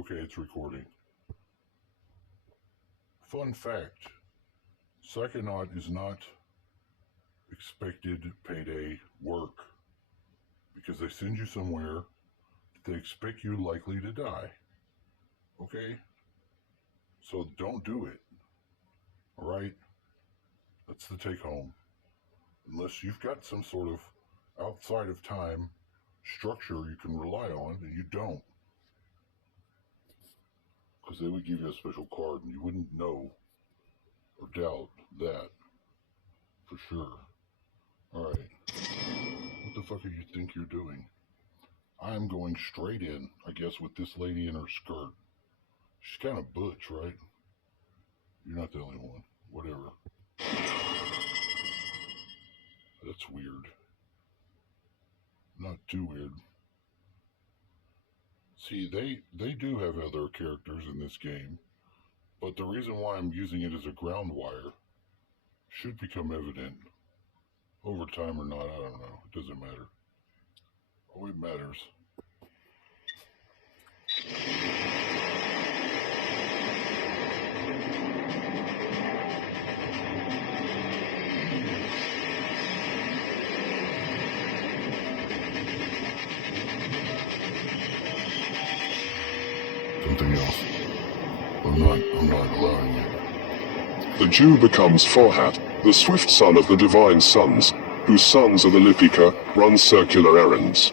Okay, it's recording. Fun fact, Psychonaut is not expected payday work because they send you somewhere that they expect you likely to die. Okay? So don't do it. Alright? That's the take home. Unless you've got some sort of outside of time structure you can rely on, and you don't. Because they would give you a special card and you wouldn't know or doubt that for sure. Alright. What the fuck do you think you're doing? I am going straight in, I guess, with this lady in her skirt. She's kind of butch, right? You're not the only one. Whatever. That's weird. Not too weird. See, they do have other characters in this game, but the reason why I'm using it as a ground wire should become evident over time or not. I don't know. It doesn't matter. Oh, it matters. Something else. I'm not allowing it. The Jew becomes Forhat, the swift son of the divine sons, whose sons are the Lipika, run circular errands.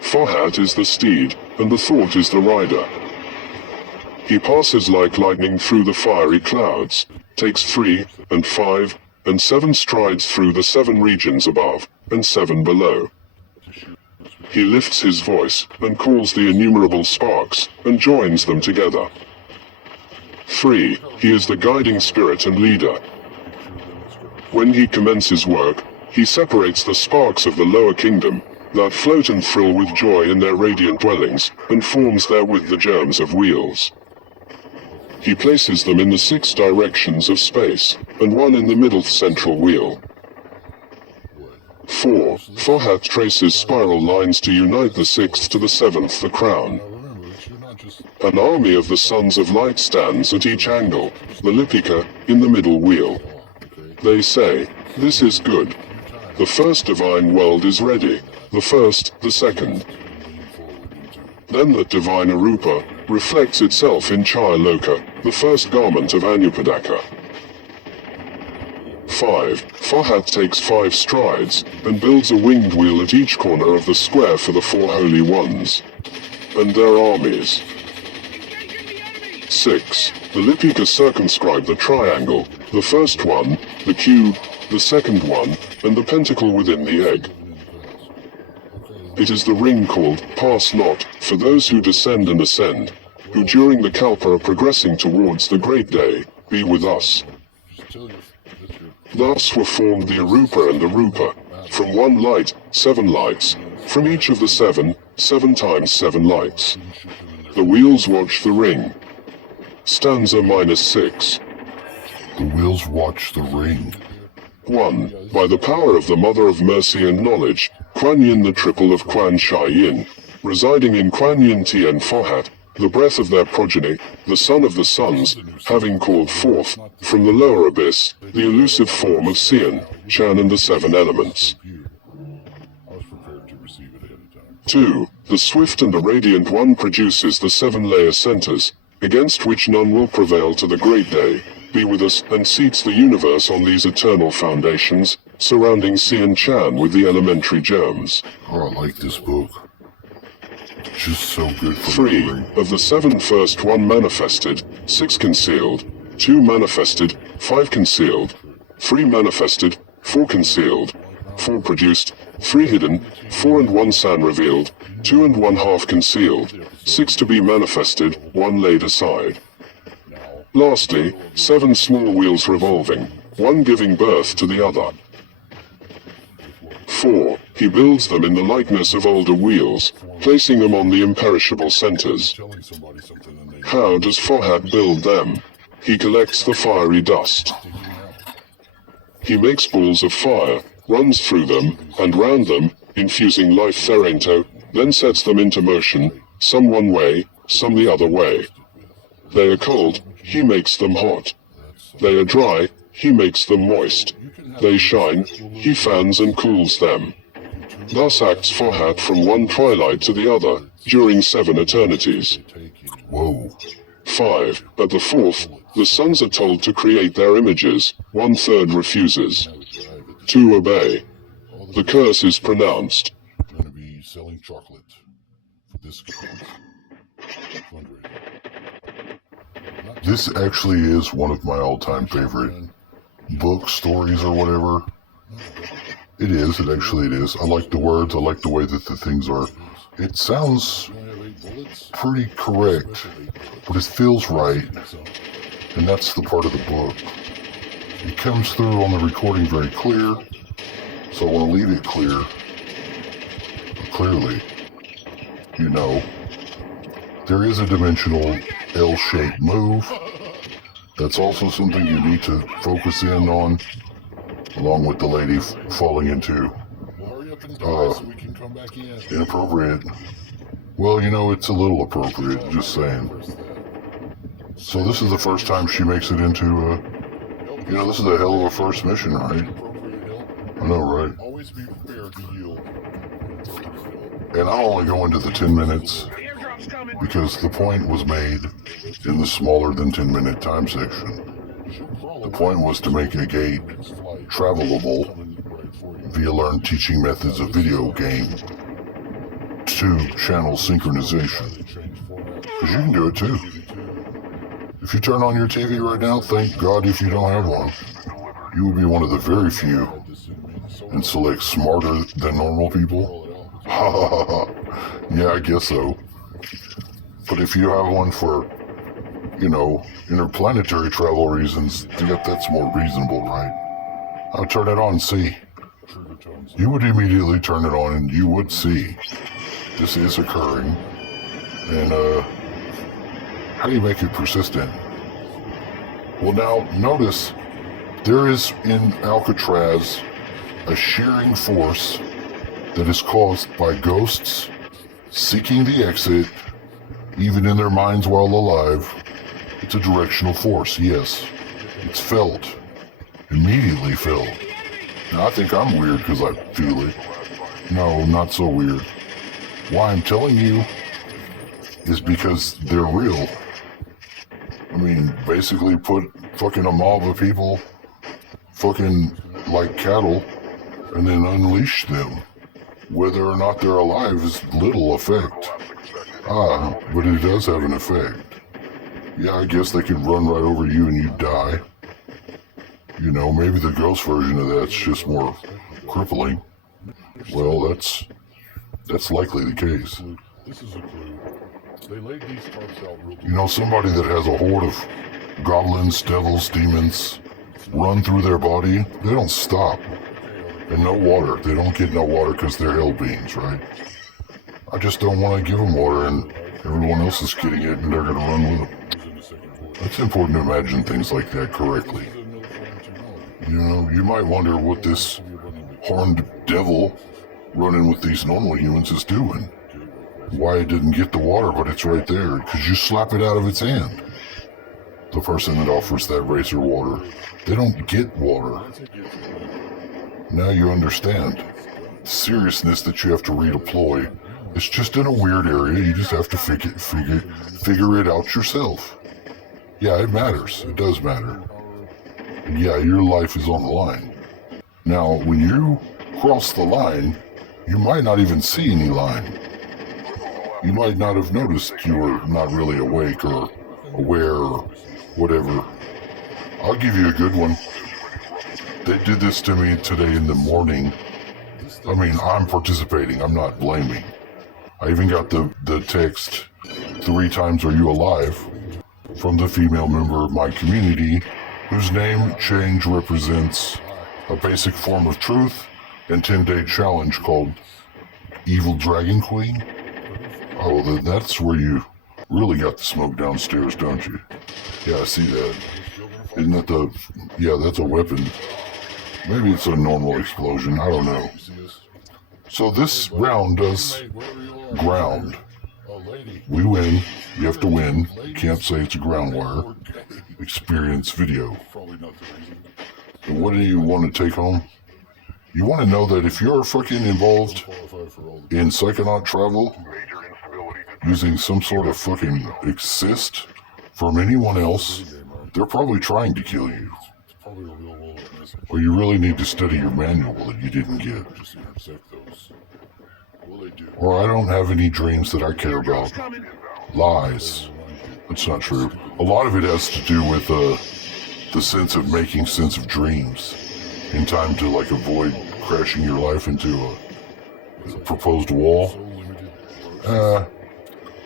Forhat is the steed, and the thought is the rider. He passes like lightning through the fiery clouds, takes 3, and 5, and 7 strides through the 7 regions above, and 7 below. He lifts his voice, and calls the innumerable sparks, and joins them together. 3. He is the guiding spirit and leader. When he commences work, he separates the sparks of the lower kingdom, that float and thrill with joy in their radiant dwellings, and forms therewith the germs of wheels. He places them in the 6 directions of space, and one in the middle central wheel. 4. Forhat traces spiral lines to unite the 6th to the 7th, the crown. An army of the Sons of Light stands at each angle, the Lipika in the middle wheel. They say, "This is good. The first divine world is ready, the first, the second." Then that divine Arupa reflects itself in Chayaloka, the first garment of Anupadaka. 5. Forhat takes 5 strides, and builds a winged wheel at each corner of the square for the 4 holy ones, and their armies. 6. The Lipika circumscribe the triangle, the first one, the cube, the second one, and the pentacle within the egg. It is the ring called Pass Not, for those who descend and ascend, who during the Kalpa are progressing towards the great day, be with us. Thus were formed the Arupa and Arupa, from one light, 7 lights, from each of the 7, 7 times 7 lights. The wheels watch the ring. Stanza -6. The wheels watch the ring. 1. By the power of the Mother of Mercy and Knowledge, Kuan Yin the triple of Kuan Shai Yin, residing in Kuan Yin Tien Forhat, the breath of their progeny, the son of the sons, having called forth, from the lower abyss, the elusive form of Xian, Chan and the 7 elements. 2. The swift and the radiant one produces the 7 layer centers, against which none will prevail to the great day, be with us, and seats the universe on these eternal foundations, surrounding Xian Chan with the elementary germs. Oh, I like this book. Just so good for 3. the ring. Of the 7 first, 1 manifested, 6 concealed, 2 manifested, 5 concealed, 3 manifested, 4 concealed, 4 produced, 3 hidden, 4 and 1 san revealed, 2 and 1 half concealed, 6 to be manifested, 1 laid aside. Lastly, 7 small wheels revolving, 1 giving birth to the other. 4. He builds them in the likeness of older wheels, placing them on the imperishable centers. How does Forhat build them? He collects the fiery dust. He makes balls of fire, runs through them, and round them, infusing life Therento, then sets them into motion, some one way, some the other way. They are cold, he makes them hot. They are dry, he makes them moist. They shine, he fans and cools them. Thus acts Fohat from one twilight to the other, during 7 eternities. Whoa. 5. At the 4th, the sons are told to create their images, 1/3 refuses. 2 obey. The curse is pronounced. I'm going to be selling chocolate for this fundraiser. This actually is one of my all-time favorite book stories or whatever. It is. It actually is. I like the words. I like the way that the things are. It sounds pretty correct, but it feels right. And that's the part of the book. It comes through on the recording very clear. So I want to leave it clear. Clearly, you know, there is a dimensional L-shaped move. That's also something you need to focus in on, along with the lady falling into inappropriate. Well, you know, it's a little appropriate, just saying. So this is the first time she makes it into this is a hell of a first mission, right? I know, right? Always be prepared to yield. And I'll only go into the 10 minutes because the point was made in the smaller than 10-minute time section. The point was to make a gate travelable via learned teaching methods of video game to channel synchronization. Because you can do it too. If you turn on your TV right now, thank God if you don't have one. You would be one of the very few and select smarter than normal people. Ha ha ha ha. Yeah, I guess so. But if you have one for, interplanetary travel reasons, that's more reasonable, right? I'll turn it on and see. You would immediately turn it on and you would see this is occurring. And, how do you make it persistent? Well, now, notice there is in Alcatraz a shearing force that is caused by ghosts seeking the exit, even in their minds while alive. It's a directional force, yes. It's felt. Immediately felt. Now, I think I'm weird because I feel it. No, not so weird. Why I'm telling you is because they're real. I mean, basically put fucking a mob of people fucking like cattle and then unleash them. Whether or not they're alive is little effect. But it does have an effect. Yeah, I guess they could run right over you and you'd die. Maybe the ghost version of that's just more crippling. Well, that's likely the case. Somebody that has a horde of goblins, devils, demons run through their body, they don't stop. And no water. They don't get no water because they're hell beings, right? I just don't want to give them water and everyone else is getting it and they're going to run with them. It's important to imagine things like that correctly. You might wonder what this horned devil running with these normal humans is doing. Why it didn't get the water, but it's right there. Because you slap it out of its hand. The person that offers that racer water, they don't get water. Now you understand. The seriousness that you have to redeploy. It's just in a weird area. You just have to figure it out yourself. Yeah, it matters. It does matter. And yeah, your life is on the line. Now, when you cross the line, you might not even see any line. You might not have noticed you were not really awake or aware or whatever. I'll give you a good one. They did this to me today in the morning. I mean, I'm participating. I'm not blaming. I even got the text 3 times, "Are you alive?" from the female member of my community, whose name change represents a basic form of truth and 10-day challenge called Evil Dragon Queen. Oh, then that's where you really got the smoke downstairs, don't you? Yeah, I see that. Isn't that yeah, that's a weapon. Maybe it's a normal explosion, I don't know. So this round does ground. We win. You have to win. You can't say it's a ground wire. Experience video. And what do you want to take home? You want to know that if you're fucking involved in psychonaut travel, using some sort of fucking assist from anyone else, they're probably trying to kill you. Or you really need to study your manual that you didn't get. Or I don't have any dreams that I care about. Lies. That's not true. A lot of it has to do with the sense of making sense of dreams in time to like avoid crashing your life into a proposed wall.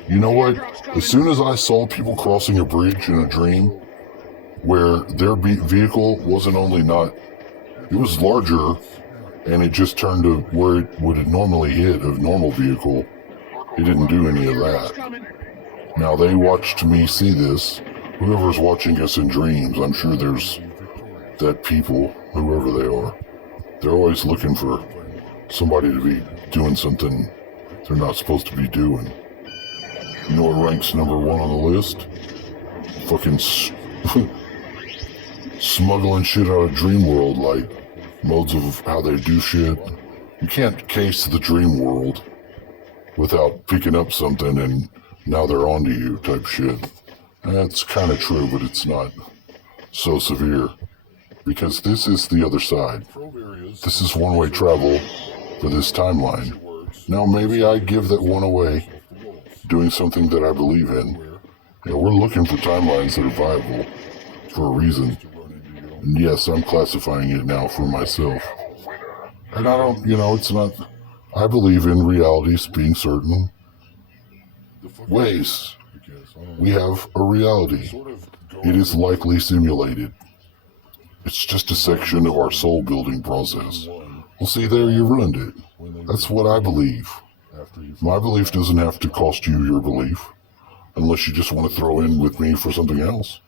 You know what? As soon as I saw people crossing a bridge in a dream where their vehicle wasn't only not, it was larger and it just turned to where it would have normally hit a normal vehicle, it didn't do any of that. Now they watched me see this. Whoever's watching us in dreams, I'm sure there's that people, whoever they are, they're always looking for somebody to be doing something they're not supposed to be doing. You know what ranks number one on the list? Fucking smuggling shit out of dream world, like modes of how they do shit. You can't case the dream world without picking up something and now they're onto you type shit. That's kind of true, but it's not so severe. Because this is the other side. This is one-way travel for this timeline. Now maybe I give that one away, doing something that I believe in. Yeah, we're looking for timelines that are viable for a reason. And yes, I'm classifying it now for myself. And I don't, it's not, I believe in realities being certain ways. We have a reality. It is likely simulated. It's just a section of our soul building process. Well, see there, you ruined it. That's what I believe. My belief doesn't have to cost you your belief, unless you just want to throw in with me for something else.